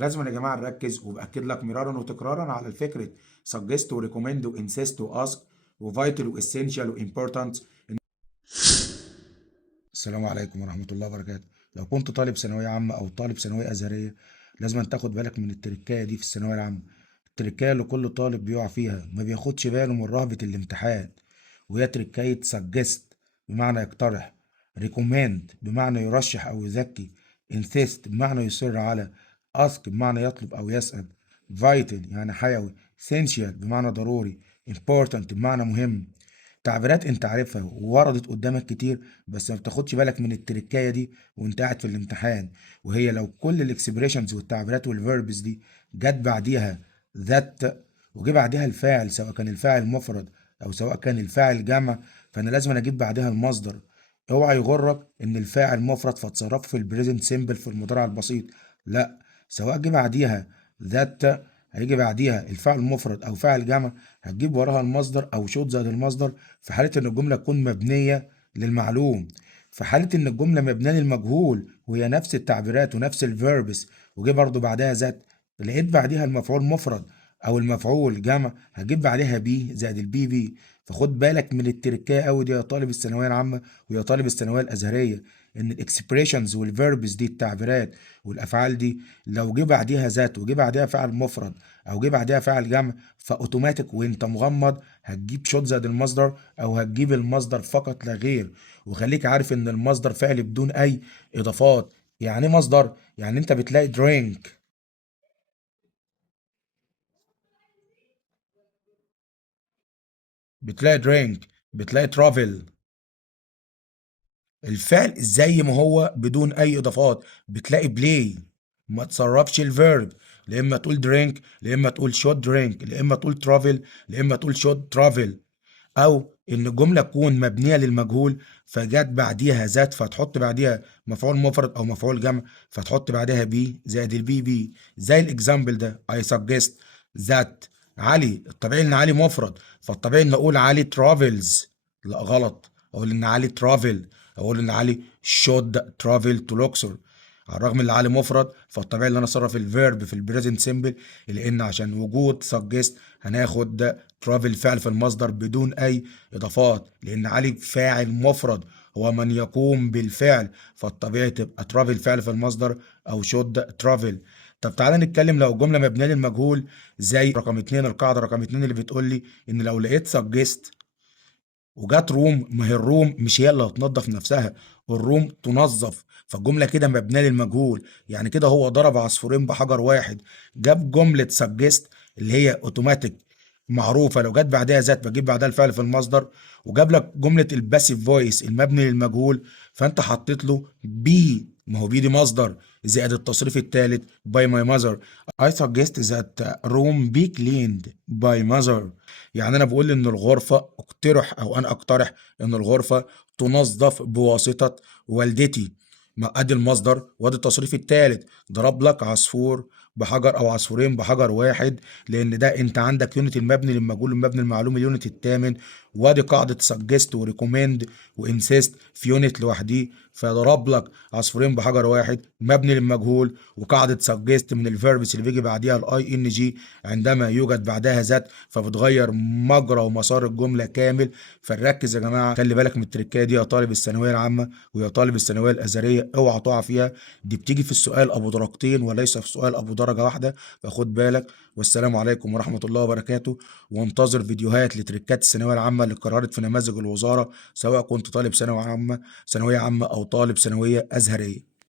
لازم يا جماعه نركز، وباكد لك مرارا وتكرارا على الفكره suggest وريكومند وانسيست واسك وفايتال واسينشال وامبورتانت. السلام عليكم ورحمه الله وبركاته. لو كنت طالب ثانويه عامه او طالب ثانويه ازهريه، لازم تاخد بالك من التركايه دي في الثانويه العامه. التركايه اللي كل طالب بيقع فيها ما بياخدش باله من رهبه الامتحان، وهي تركايه suggest بمعنى يقترح، recommend بمعنى يرشح او يزكي، insist بمعنى يصر على، ask بمعنى يطلب او يسأل، vital يعني حيوي، essential بمعنى ضروري، important بمعنى مهم. تعبيرات انت عارفها ووردت قدامك كتير، بس ما بتاخدش بالك من التركايه دي وانت قاعد في الامتحان. وهي لو كل الاكسبريشنز والتعبيرات والفيربس دي جت بعديها ذات، وجي بعدها الفاعل، سواء كان الفاعل مفرد او سواء كان الفاعل جمع، فانا لازم اجيب بعدها المصدر. اوعى يغرك ان الفاعل مفرد فتصرفه في البريزنت سيمبل في المضارع البسيط، لا، سواء جه بعديها ذات، هيجي بعديها الفاعل مفرد او فاعل جمع، هتجيب وراها المصدر او شوت زائد المصدر في حاله ان الجمله تكون مبنيه للمعلوم. في حاله ان الجمله مبنيه للمجهول وهي نفس التعبيرات ونفس الفيربس، وجي برضو بعدها ذات، لقيت بعديها المفعول مفرد او المفعول جمع، هجيب بعدها بي زائد البي بي. فخد بالك من التركية قوي دي يا طالب الثانويه العامه ويا طالب الثانويه الازهريه، ان الاكسبريشنز والفيربس دي التعبيرات والافعال دي لو جه بعديها ذات وجه بعديها فعل مفرد او جه بعديها فعل جمع، فاوتوماتيك وانت مغمض هتجيب شوت زائد المصدر او هتجيب المصدر فقط لا غير. وخليك عارف ان المصدر فعل بدون اي اضافات. يعني ايه مصدر؟ يعني انت بتلاقي درينك، بتلاقي درينك، بتلاقي ترافل، الفعل زي ما هو بدون اي اضافات. بتلاقي بلاي، ما تصرفش الفيرب، لا اما تقول درينك لا اما تقول شوت درينك لا اما تقول ترافل لا اما تقول شوت ترافل. او ان الجمله تكون مبنيه للمجهول فجت بعديها ذات فتحط بعديها مفعول مفرد او مفعول جمع فتحط بعدها بي زائد البي بي. زي الاكزامبل ده I suggest that علي، الطبيعي ان علي مفرد فالطبيعي ان اقول علي travels. لا غلط، اقول ان علي travel، اقول ان علي should travel to Luxor. على الرغم ان علي مفرد فالطبيعي ان انا اصرف الفيرب في البريزنت سيمبل، لان عشان وجود suggest هناخد ده ترافل فعل في المصدر بدون اي اضافات، لان علي فاعل مفرد هو من يقوم بالفعل، فالطبيعي تبقى ترافل فعل في المصدر او شود ترافل. طب تعالى نتكلم لو جمله مبنيه للمجهول، زي رقم اتنين، القاعده رقم اتنين اللي بتقول لي ان لو لقيت سجست وجات روم، ما هي الروم مش هي اللي هتنظف نفسها، الروم تنظف، فالجمله كده مبنيه للمجهول. يعني كده هو ضرب عصفورين بحجر واحد، جاب جمله سجست اللي هي اوتوماتيك معروفه لو جت بعدها ذات بجيب بعدها الفعل في المصدر، وجاب لك جمله الباسيف فويس المبني للمجهول، فانت حطيت له بي، ما هو بي دي مصدر، زائد التصريف الثالث باي ماي ماذر. I suggest that room be cleaned by mother. يعني انا بقول ان الغرفه اقترح او انا اقترح ان الغرفه تنظف بواسطه والدتي. ما ادي المصدر وادي التصريف الثالث، ضرب لك عصفور بحجر او عصفورين بحجر واحد، لان ده انت عندك يونت المبني للمجهول المبني المعلوم اليونت الثامن، وادي قاعده سجست وريكومند وانسيست في يونت لوحديه، فضرب لك عصفورين بحجر واحد مبني للمجهول. وقاعده سجست من الفيربس اللي بيجي بعديها الاي ان جي عندما يوجد بعدها ذات فبتغير مجرى ومسار الجمله كامل. فنركز يا جماعه، خلي بالك من التركيه دي يا طالب الثانويه العامه ويا طالب الثانويه الازهريه، اوعى تقع فيها. دي بتيجي في السؤال ابو درجتين وليس في سؤال ابو درجه واحده، فخد بالك. والسلام عليكم ورحمه الله وبركاته. وانتظر فيديوهات لتركات الثانويه العامه اللي قررت في نماذج الوزاره، سواء كنت طالب ثانويه عامه او طالب ثانويه ازهريه.